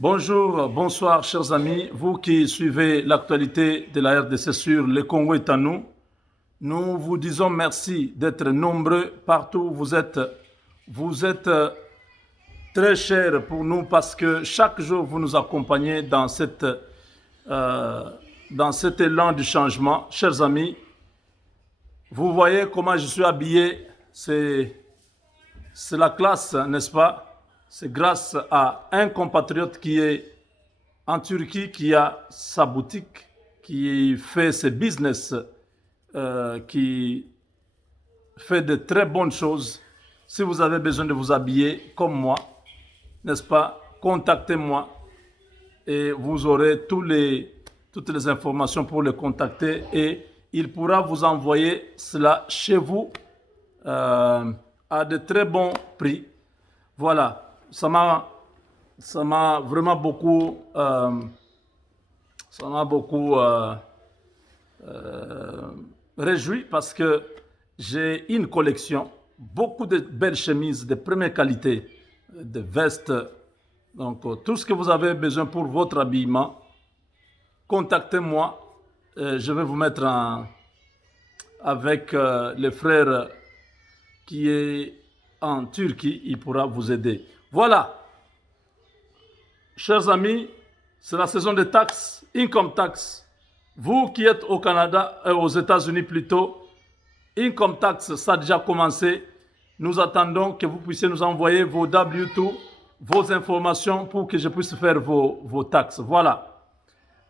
Bonjour, bonsoir chers amis, vous qui suivez l'actualité de la RDC sur le Congo est à nous. Nous vous disons merci d'être nombreux partout où vous êtes. Vous êtes très chers pour nous parce que chaque jour vous nous accompagnez dans cet élan du changement. Chers amis, vous voyez comment je suis habillé, c'est la classe, n'est-ce pas? C'est grâce à un compatriote qui est en Turquie, qui a sa boutique, qui fait ses business, qui fait de très bonnes choses. Si vous avez besoin de vous habiller comme moi, n'est-ce pas? Contactez-moi et vous aurez toutes les informations pour le contacter et il pourra vous envoyer cela chez vous à de très bons prix. Voilà. Ça m'a vraiment beaucoup, réjoui parce que j'ai une collection, beaucoup de belles chemises de première qualité, de vestes. Donc, tout ce que vous avez besoin pour votre habillement, contactez-moi. Je vais vous mettre avec le frère qui est en Turquie, il pourra vous aider. Voilà, chers amis, c'est la saison des taxes, income tax. Vous qui êtes au Canada, aux États-Unis plutôt, income tax, ça a déjà commencé. Nous attendons que vous puissiez nous envoyer vos W2, vos informations pour que je puisse faire vos taxes. Voilà.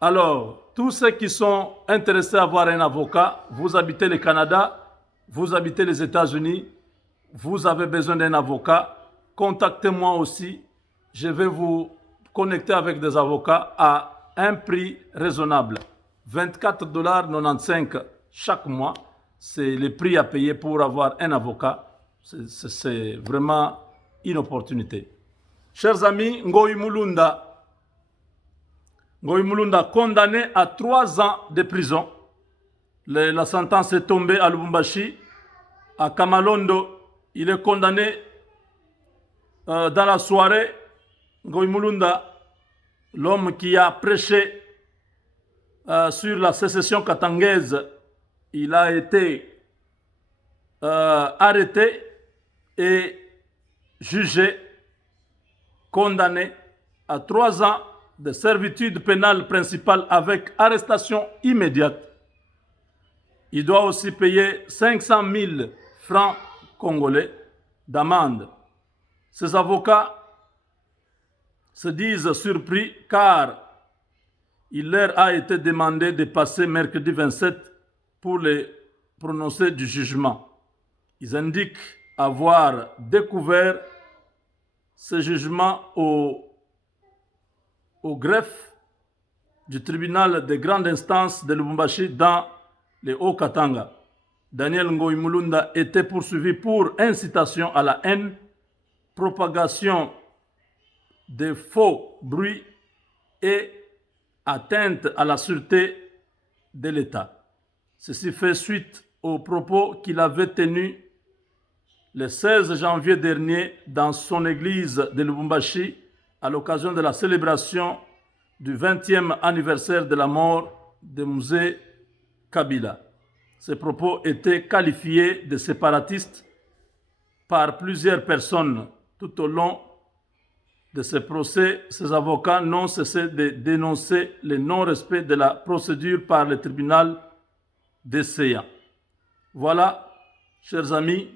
Alors, tous ceux qui sont intéressés à avoir un avocat, vous habitez le Canada, vous habitez les États-Unis, vous avez besoin d'un avocat, contactez-moi aussi. Je vais vous connecter avec des avocats à un prix raisonnable. 24,95 $ chaque mois, c'est le prix à payer pour avoir un avocat. C'est vraiment une opportunité. Chers amis, Ngoï Mulunda, condamné à 3 ans de prison. La sentence est tombée à Lubumbashi. À Kamalondo, il est condamné dans la soirée. Ngoï Mulunda, l'homme qui a prêché sur la sécession katangaise, il a été arrêté et jugé, condamné à 3 ans de servitude pénale principale avec arrestation immédiate. Il doit aussi payer 500 000 francs congolais d'amende. Ses avocats se disent surpris car il leur a été demandé de passer mercredi 27 pour les prononcer du jugement. Ils indiquent avoir découvert ce jugement au greffe du tribunal de grande instance de Lubumbashi dans le Haut-Katanga. Daniel Ngoï Mulunda était poursuivi pour incitation à la haine, propagation de faux bruits et atteinte à la sûreté de l'État. Ceci fait suite aux propos qu'il avait tenus le 16 janvier dernier dans son église de Lubumbashi à l'occasion de la célébration du 20e anniversaire de la mort de Musée Kabila. Ces propos étaient qualifiés de séparatistes par plusieurs personnes. Tout au long de ce procès, ces avocats n'ont cessé de dénoncer le non-respect de la procédure par le tribunal d'Essaya. Voilà, chers amis,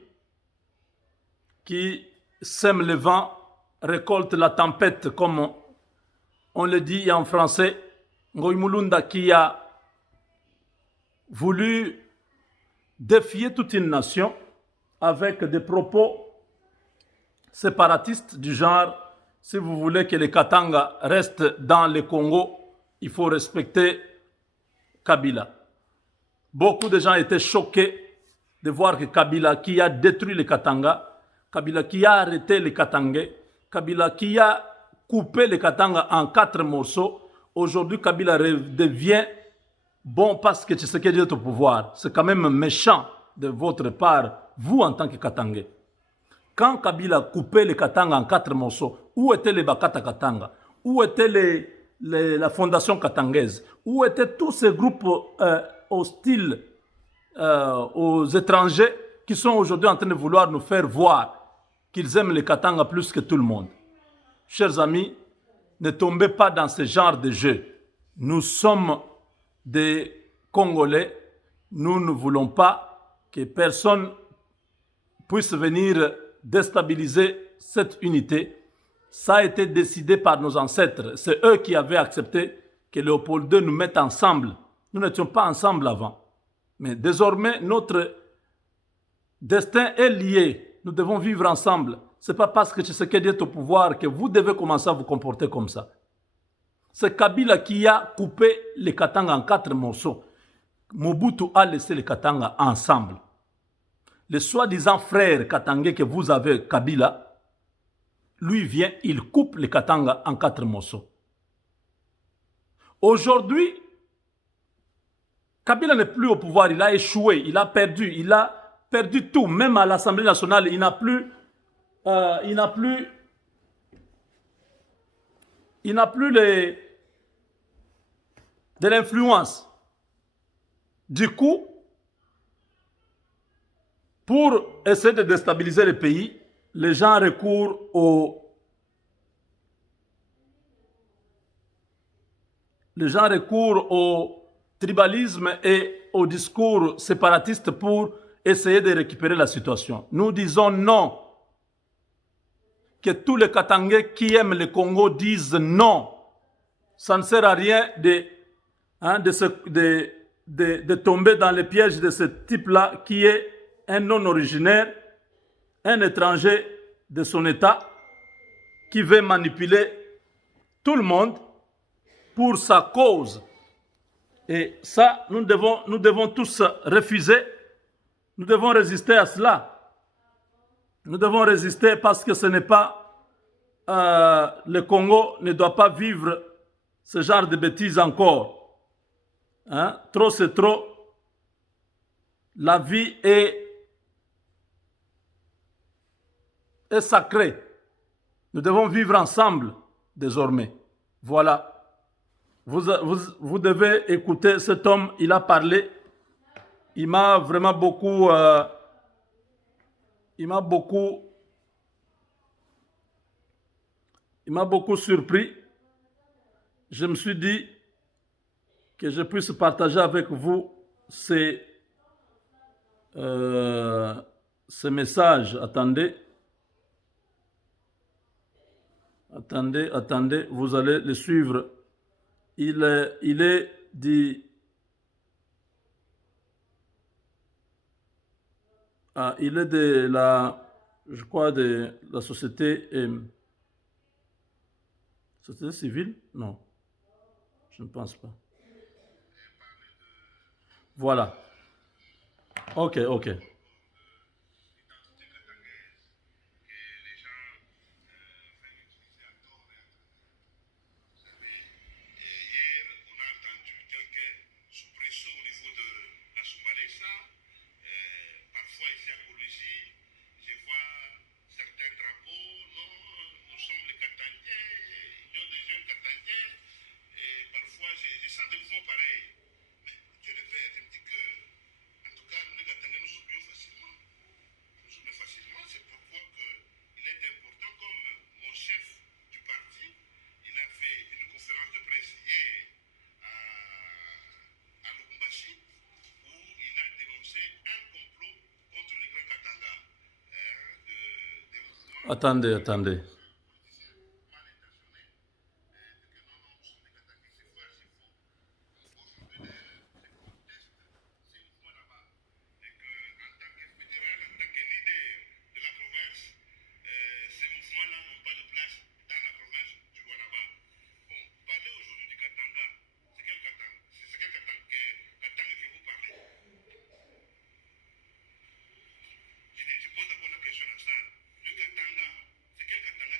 qui sème le vent, récolte la tempête, comme on le dit en français. Ngoï Mulunda qui a voulu défier toute une nation avec des propos séparatistes du genre: si vous voulez que les Katanga restent dans le Congo, il faut respecter Kabila. Beaucoup de gens étaient choqués de voir que Kabila, qui a détruit les Katanga, Kabila qui a arrêté les Katangais, Kabila qui a coupé les Katanga en 4 morceaux, aujourd'hui Kabila devient bon parce que Tshisekedi est au pouvoir. C'est quand même méchant de votre part, vous en tant que Katangais. Quand Kabila coupait les Katanga en 4 morceaux, où étaient les Bakata Katanga? Où était la fondation katangaise? Où étaient tous ces groupes hostiles aux étrangers qui sont aujourd'hui en train de vouloir nous faire voir qu'ils aiment les Katanga plus que tout le monde? Chers amis, ne tombez pas dans ce genre de jeu. Nous sommes des Congolais. Nous ne voulons pas que personne puisse venir déstabiliser cette unité. Ça a été décidé par nos ancêtres. C'est eux qui avaient accepté que Léopold II nous mette ensemble. Nous n'étions pas ensemble avant. Mais désormais, notre destin est lié. Nous devons vivre ensemble. Ce n'est pas parce que Tshisekedi est au pouvoir que vous devez commencer à vous comporter comme ça. C'est Kabila qui a coupé les Katanga en 4 morceaux. Mobutu a laissé les Katanga ensemble. Le soi-disant frère katangais que vous avez, Kabila, lui vient, il coupe les Katanga en 4 morceaux. Aujourd'hui, Kabila n'est plus au pouvoir, il a échoué, il a perdu tout. Même à l'Assemblée nationale, il n'a plus de l'influence. Du coup, pour essayer de déstabiliser le pays, les gens recourent au tribalisme et au discours séparatiste pour essayer de récupérer la situation. Nous disons non. Que tous les Katangais qui aiment le Congo disent non. Ça ne sert à rien de tomber dans les pièges de ce type-là qui est un non-originaire, un étranger de son État qui veut manipuler tout le monde pour sa cause. Et ça, nous devons tous refuser. Nous devons résister à cela. Nous devons résister parce que ce n'est pas... le Congo ne doit pas vivre ce genre de bêtises encore. Hein? Trop, c'est trop. La vie est sacrée. Nous devons vivre ensemble désormais. Voilà. Vous devez écouter cet homme, il a parlé. Il m'a vraiment beaucoup... il m'a beaucoup surpris. Je me suis dit que je puisse partager avec vous ces messages. Attendez, vous allez les suivre. Il est dit... il est de la, je crois, de la société civile? Non, je ne pense pas. Voilà. Ok. Attendez. Je pose d'abord la question à ça. Le Katanga, c'est quel Katanga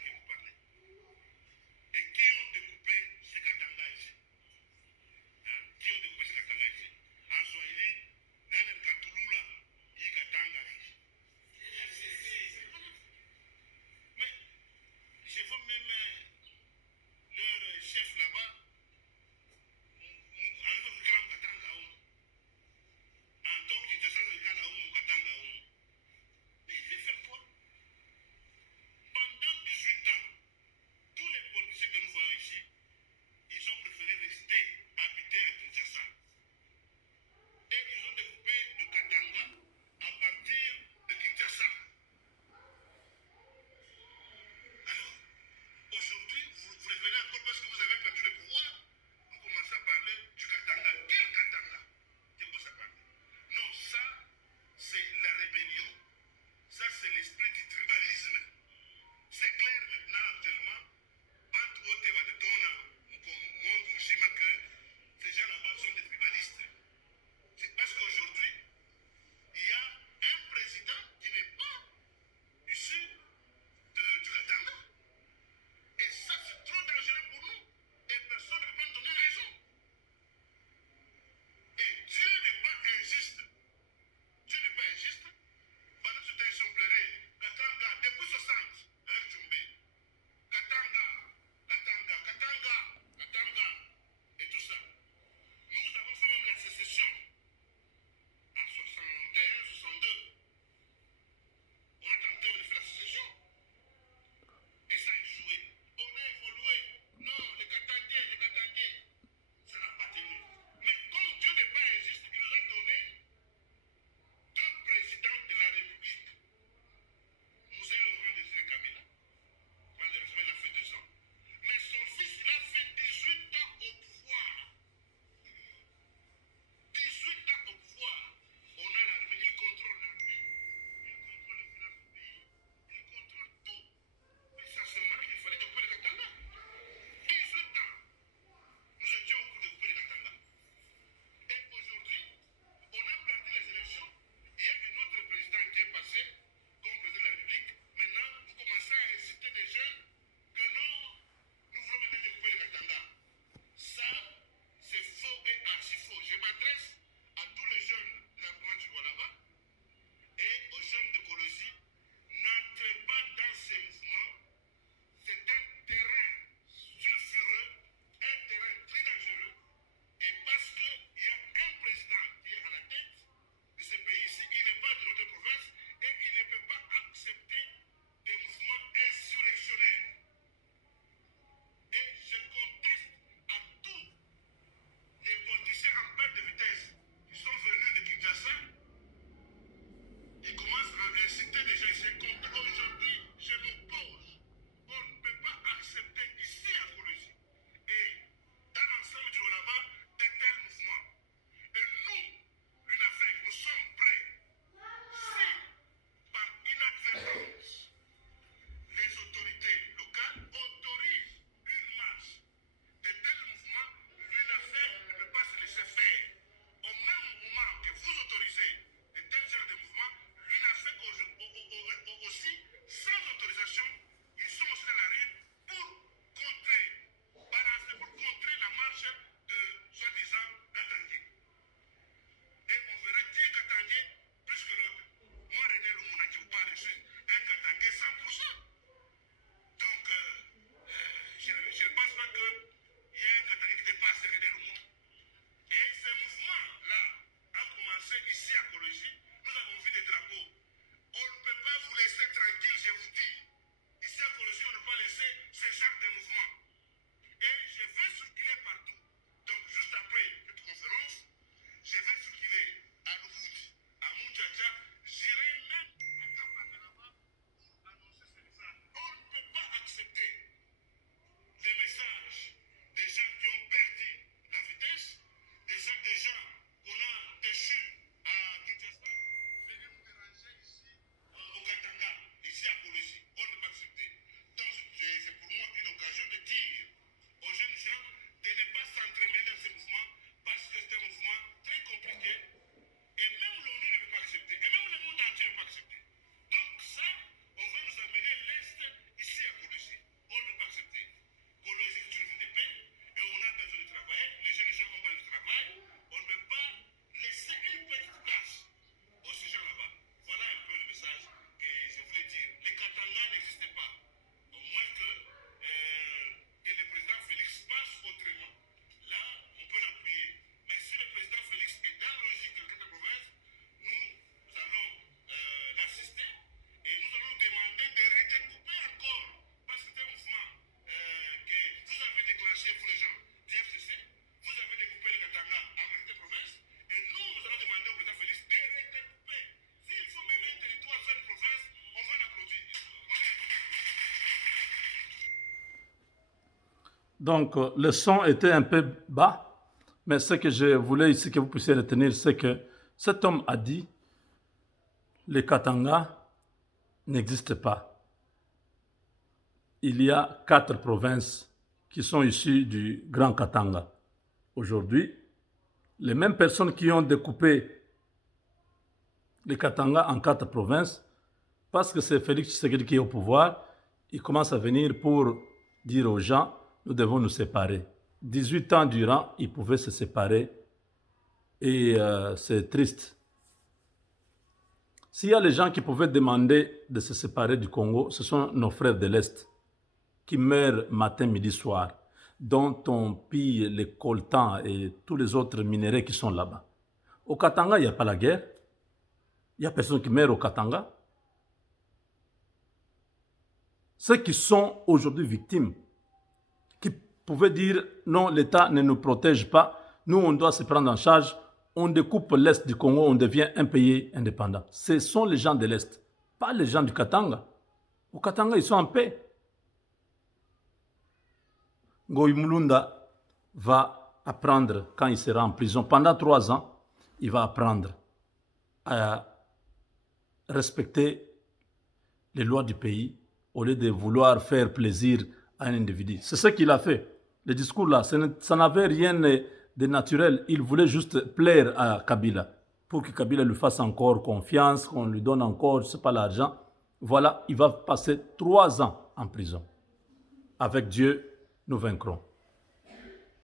Donc, le son était un peu bas, mais ce que je voulais ici que vous puissiez retenir, c'est que cet homme a dit, les Katanga n'existent pas. Il y a 4 provinces qui sont issues du Grand Katanga. Aujourd'hui, les mêmes personnes qui ont découpé les Katanga en 4 provinces, parce que c'est Félix Tshisekedi qui est au pouvoir, il commence à venir pour dire aux gens, nous devons nous séparer. 18 ans durant, ils pouvaient se séparer et c'est triste. S'il y a les gens qui pouvaient demander de se séparer du Congo, ce sont nos frères de l'Est qui meurent matin, midi, soir, dont on pille les coltans et tous les autres minéraux qui sont là-bas. Au Katanga, il n'y a pas la guerre. Il n'y a personne qui meurt au Katanga. Ceux qui sont aujourd'hui victimes, qui pouvaient dire non, l'État ne nous protège pas, nous on doit se prendre en charge, on découpe l'Est du Congo, on devient un pays indépendant. Ce sont les gens de l'Est, pas les gens du Katanga. Au Katanga, ils sont en paix. Ngoï Mulunda va apprendre, quand il sera en prison, pendant 3 ans, il va apprendre à respecter les lois du pays au lieu de vouloir faire plaisir à un individu. C'est ce qu'il a fait. Le discours là, ça n'avait rien de naturel. Il voulait juste plaire à Kabila pour que Kabila lui fasse encore confiance, qu'on lui donne encore, je ne sais pas, l'argent. Voilà, il va passer 3 ans en prison. Avec Dieu, nous vaincrons.